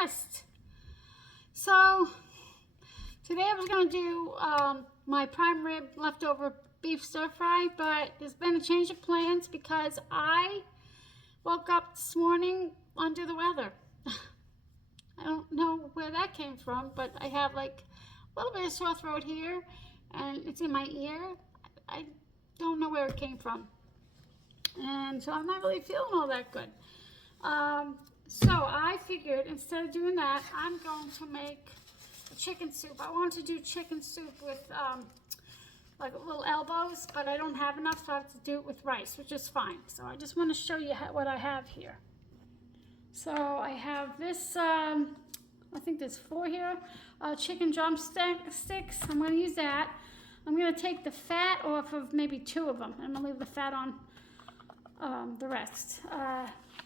nest. So today I was going to do my prime rib leftover beef stir fry, but there's been a change of plans because I woke up this morning under the weather. I don't know where that came from, but I have like a little bit of sore throat here and it's in my ear. I don't know where it came from. And so I'm not really feeling all that good. So I figured instead of doing that, I'm going to make a chicken soup. I want to do chicken soup with like little elbows, but I don't have enough, so I have to do it with rice, which is fine. So I just want to show you what I have here. So I have this, I think there's 4 here, chicken drumsticks. I'm going to use that. I'm going to take the fat off of maybe 2 of them. I'm going to leave the fat on the rest.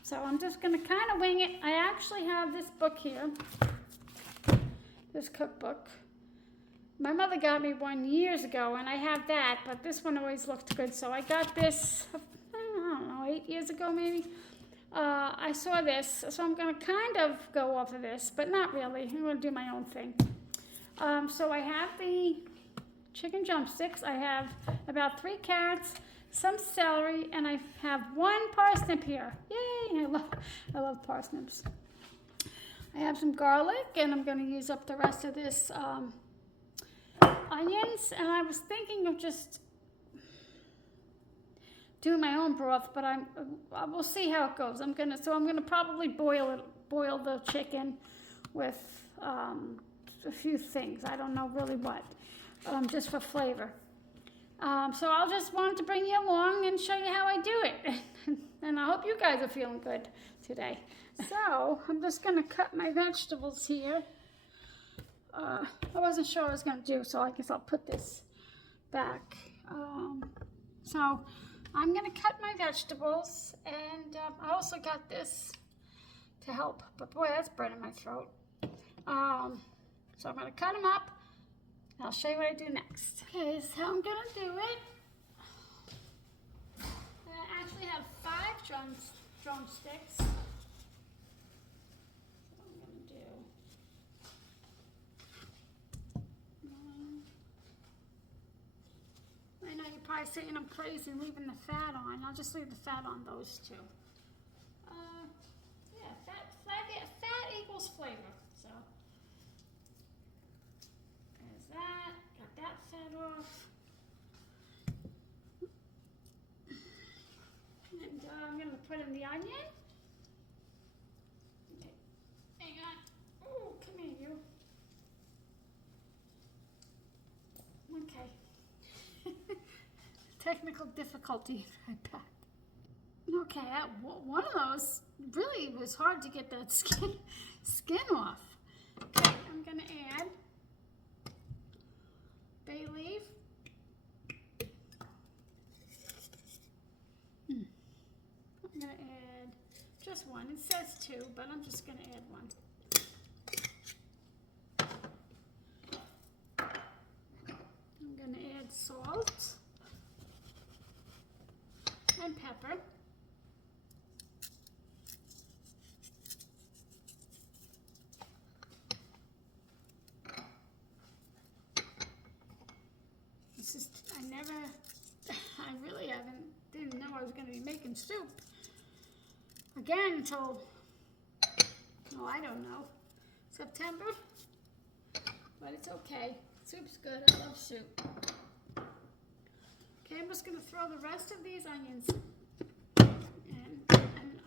So I'm just going to kind of wing it. I actually have this book here, this cookbook. My mother got me one years ago, and I have that, but this one always looked good. So I got this, I don't know, 8 years ago maybe. I saw this, so I'm going to kind of go off of this, but not really. I'm going to do my own thing. So I have the chicken drumsticks. I have about 3 carrots, some celery, and I have 1 parsnip here. Yay! I love parsnips. I have some garlic, and I'm going to use up the rest of this onions. And I was thinking of just doing my own broth, but we'll see how it goes. I'm gonna probably boil the chicken with a few things. I don't know really what, just for flavor. So I'll just want to bring you along and show you how I do it. And I hope you guys are feeling good today. So I'm just gonna cut my vegetables here. I wasn't sure what I was gonna do, so I guess I'll put this back. So I'm gonna cut my vegetables, and I also got this to help, but boy, that's burning my throat. So I'm gonna cut them up, and I'll show you what I do next. Okay, so I'm gonna do it. I actually have 5 drumsticks. So I'm gonna do 1. I know you're probably saying I'm crazy leaving the fat on. I'll just leave the fat on those 2. Yeah, fat equals flavor. So there's that. Got that fat off. And I'm going to put in the onion. Okay, hang on. Oh, come here, you. Okay. Technical difficulty. Right back. Okay, one of those really was hard to get that skin off. Okay, I'm gonna add bay leaf. I'm gonna add just 1. It says 2, but I'm just gonna add 1. I'm gonna add salt and pepper. This is, I really didn't know I was going to be making soup again until, oh, I don't know, September, but it's okay. Soup's good. I love soup. Okay, I'm just going to throw the rest of these onions. And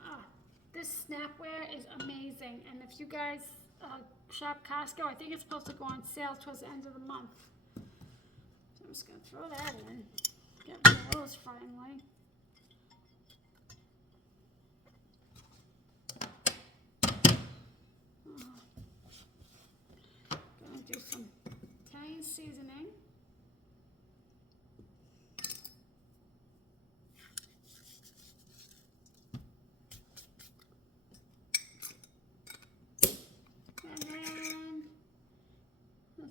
this snapware is amazing. And if you guys shop Costco, I think it's supposed to go on sale towards the end of the month. So I'm just going to throw that in. Get rid of those finally. Going to do some Italian seasoning.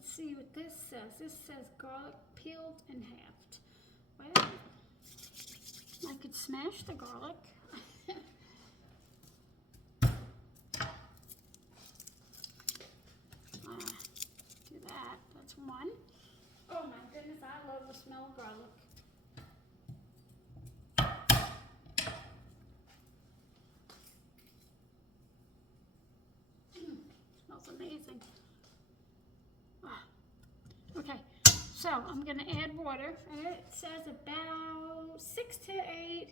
See what this says. This says garlic peeled and halved. Well, I could smash the garlic. garlic. Smells amazing. Okay, so I'm going to add water, and it says about 6 to 8,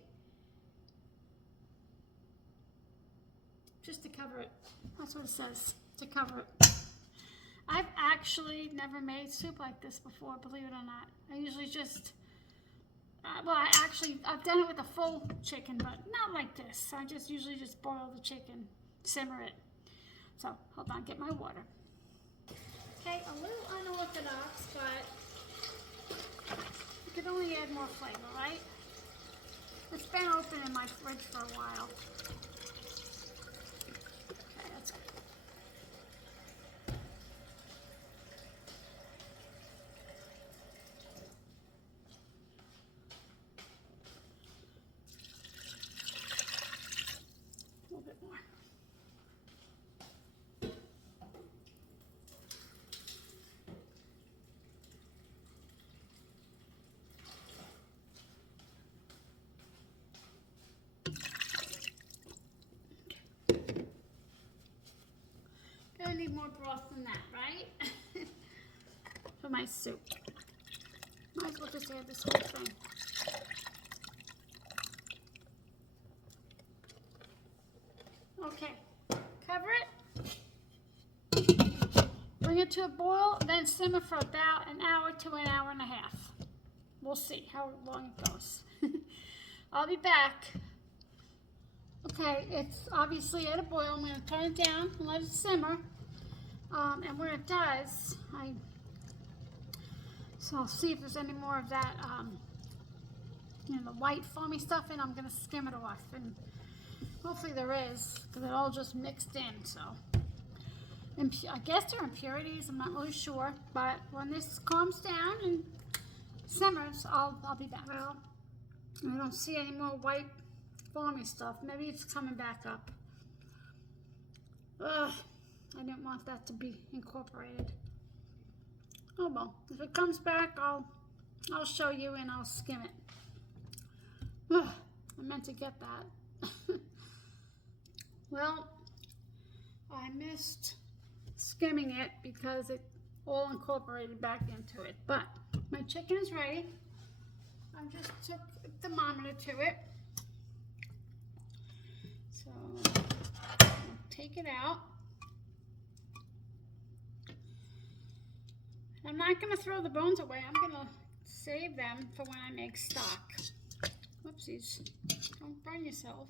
just to cover it. That's what it says, to cover it. I've actually never made soup like this before, believe it or not. I usually just, I've done it with a full chicken, but not like this. I just usually just boil the chicken, simmer it. So, hold on, get my water. Okay, a little unorthodox, but you could only add more flavor, right? It's been open in my fridge for a while. Okay, that's good. A little bit more. I need more broth than that, right? For my soup. Might as well just add this whole thing. Okay, cover it. Bring it to a boil, then simmer for about an hour to an hour and a half. We'll see how long it goes. I'll be back. Okay, it's obviously at a boil. I'm going to turn it down and let it simmer. And when it does, I'll see if there's any more of that, the white foamy stuff in. I'm going to skim it off, and hopefully there is, because it all just mixed in. So, I guess they're impurities. I'm not really sure, but when this calms down and simmers, I'll be back. Well, I don't see any more white foamy stuff. Maybe it's coming back up. Ugh. I didn't want that to be incorporated. Oh well, if it comes back, I'll show you and I'll skim it. Ugh, I meant to get that. Well, I missed skimming it because it all incorporated back into it. But my chicken is ready. I just took a thermometer to it. So I'll take it out. I'm not going to throw the bones away. I'm going to save them for when I make stock. Whoopsies. Don't burn yourself.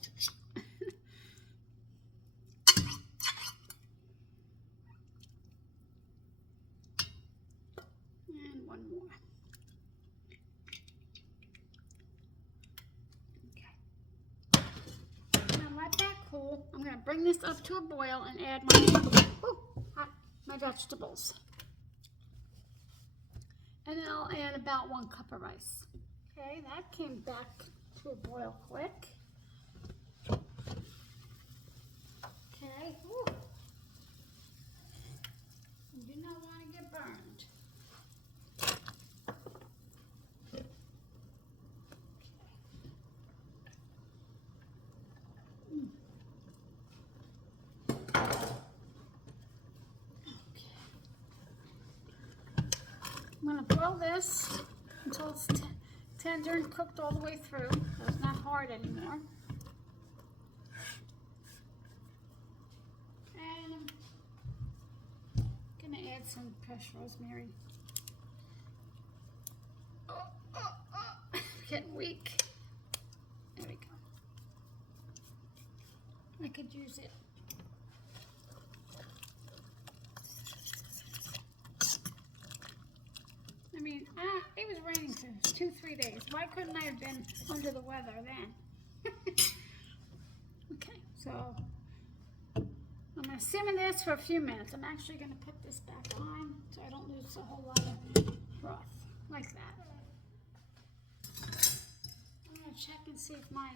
And one more. Okay. Now let that cool. I'm going to bring this up to a boil and add my vegetables. And then I'll add about 1 cup of rice. Okay, that came back to a boil quick. Okay, whew. You do not want to get burned. I'm going to boil this until it's tender and cooked all the way through, so it's not hard anymore. And I'm going to add some fresh rosemary. Getting weak. There we go. I could use it. I mean, it was raining for 2-3 days. Why couldn't I have been under the weather then? Okay, so I'm going to simmer this for a few minutes. I'm actually going to put this back on so I don't lose a whole lot of broth, like that. I'm going to check and see if my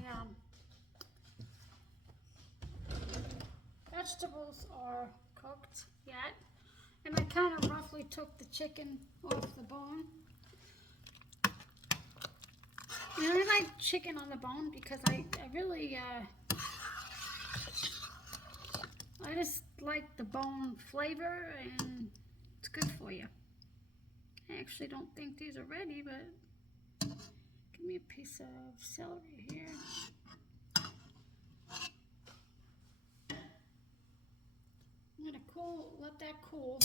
vegetables are cooked yet. And I kind of roughly took the chicken off the bone. like chicken on the bone because I really, I just like the bone flavor and it's good for you. I actually don't think these are ready, but give me a piece of celery here. I'm gonna let that cool,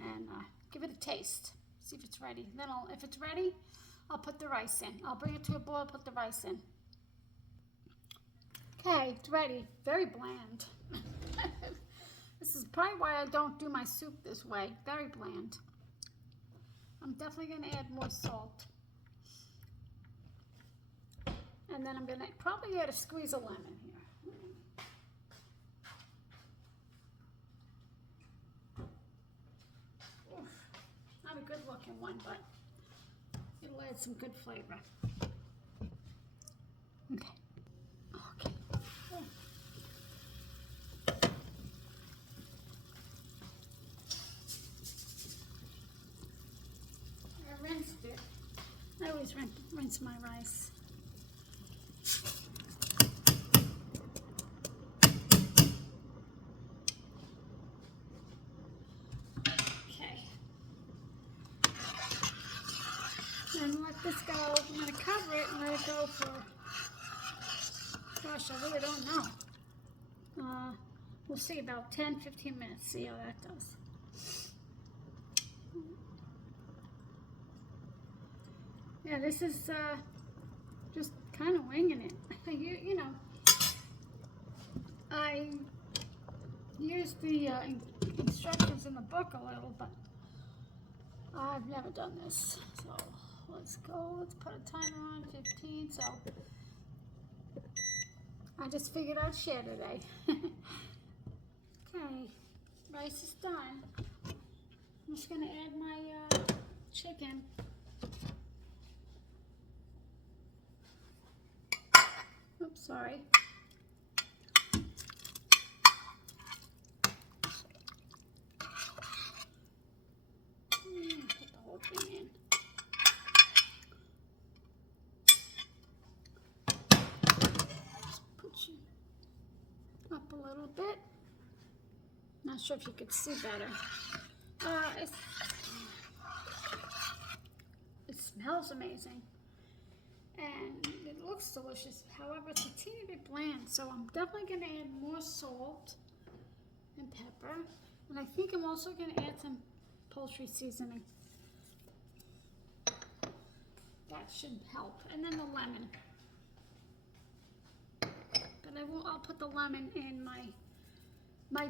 and give it a taste. See if it's ready. Then if it's ready, I'll put the rice in. I'll bring it to a boil, put the rice in. Okay, it's ready. Very bland. This is probably why I don't do my soup this way. Very bland. I'm definitely going to add more salt. And then I'm going to probably add a squeeze of lemon here. Oof, not a good looking one, but it'll add some good flavor. Okay. Okay. I rinsed it. I always rinse my rice. Okay. Then let this go. I'm going to cover it and let it go for, gosh, I really don't know. We'll see, about 10-15 minutes. See how that does. Yeah, this is just kind of winging it. You know, I used the instructions in the book a little, but I've never done this. So let's go. Let's put a timer on 15. So I just figured I'd share today. Okay, rice is done. I'm just gonna add my chicken. Oops, sorry. Put the whole thing in. Just put you up a little bit. Not sure if you could see better. It smells amazing. And it looks delicious. However, it's a teeny bit bland, so I'm definitely going to add more salt and pepper. And I think I'm also going to add some poultry seasoning. That should help. And then the lemon. But I'll put the lemon in my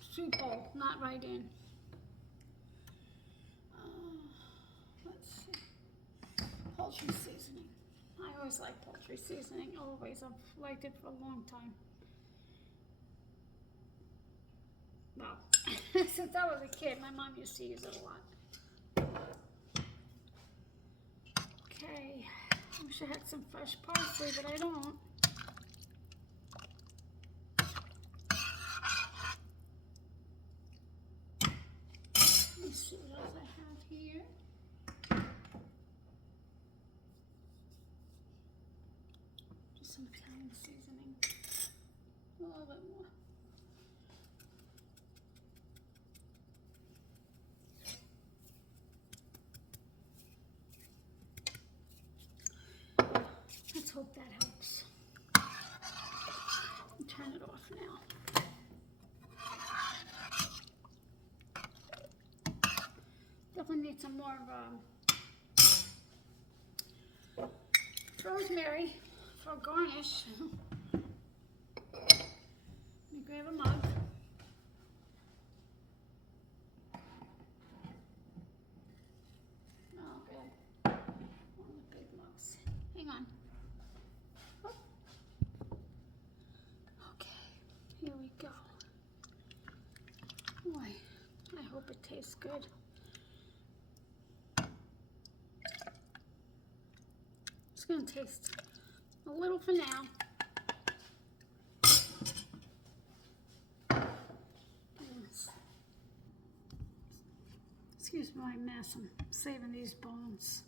soup bowl, not right in. Let's see. Poultry seasoning. I always like poultry seasoning. Always. I've liked it for a long time. Well, since I was a kid, my mom used to use it a lot. Okay. I wish I had some fresh parsley, but I don't. Let's see what else I have here. Just some Italian seasoning. A little bit more. Let's hope that helps. I'll turn it off now. Definitely need some more rosemary for garnish. Let me grab a mug. Oh, good. One of the big mugs. Hang on. Oh. Okay, here we go. Boy, I hope it tastes good. It's going to taste a little for now. Excuse my mess. I'm saving these bones.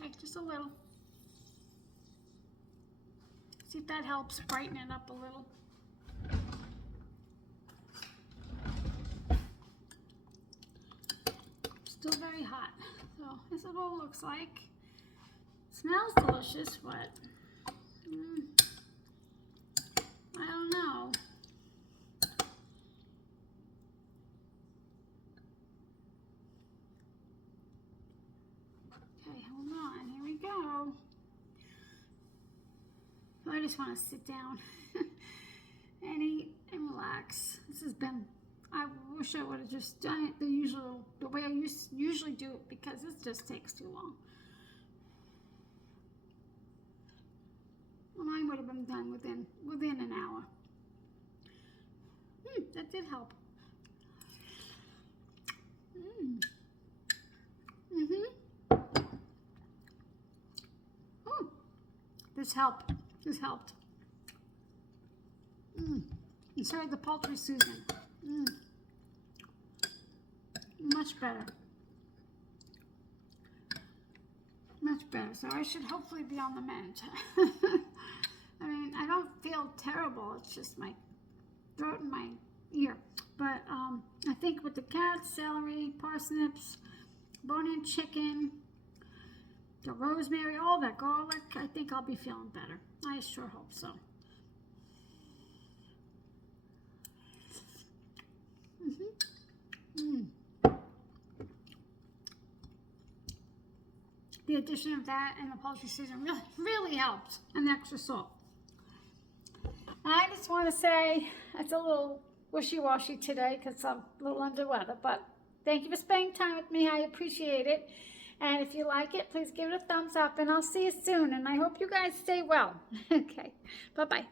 Okay, just a little. See if that helps brighten it up a little. Still very hot. So this is what it looks like. Smells delicious, but I don't know. Okay, hold on. Here we go. I just want to sit down and eat and relax. This has been, I wish I would have just done it the way I usually do it, because this just takes too long. Mine would have been done within an hour. That did help. This helped. This helped. And so the poultry seasoning. Much better. Much better. So I should hopefully be on the mend. I mean, I don't feel terrible. It's just my throat and my ear. But I think with the carrots, celery, parsnips, bone-in chicken, the rosemary, all that garlic, I think I'll be feeling better. I sure hope so. The addition of that and the poultry seasoning really helped, and the extra salt. I just want to say it's a little wishy-washy today because I'm a little under weather, but thank you for spending time with me. I appreciate it. And if you like it, please give it a thumbs up, and I'll see you soon. And I hope you guys stay well. Okay, bye-bye.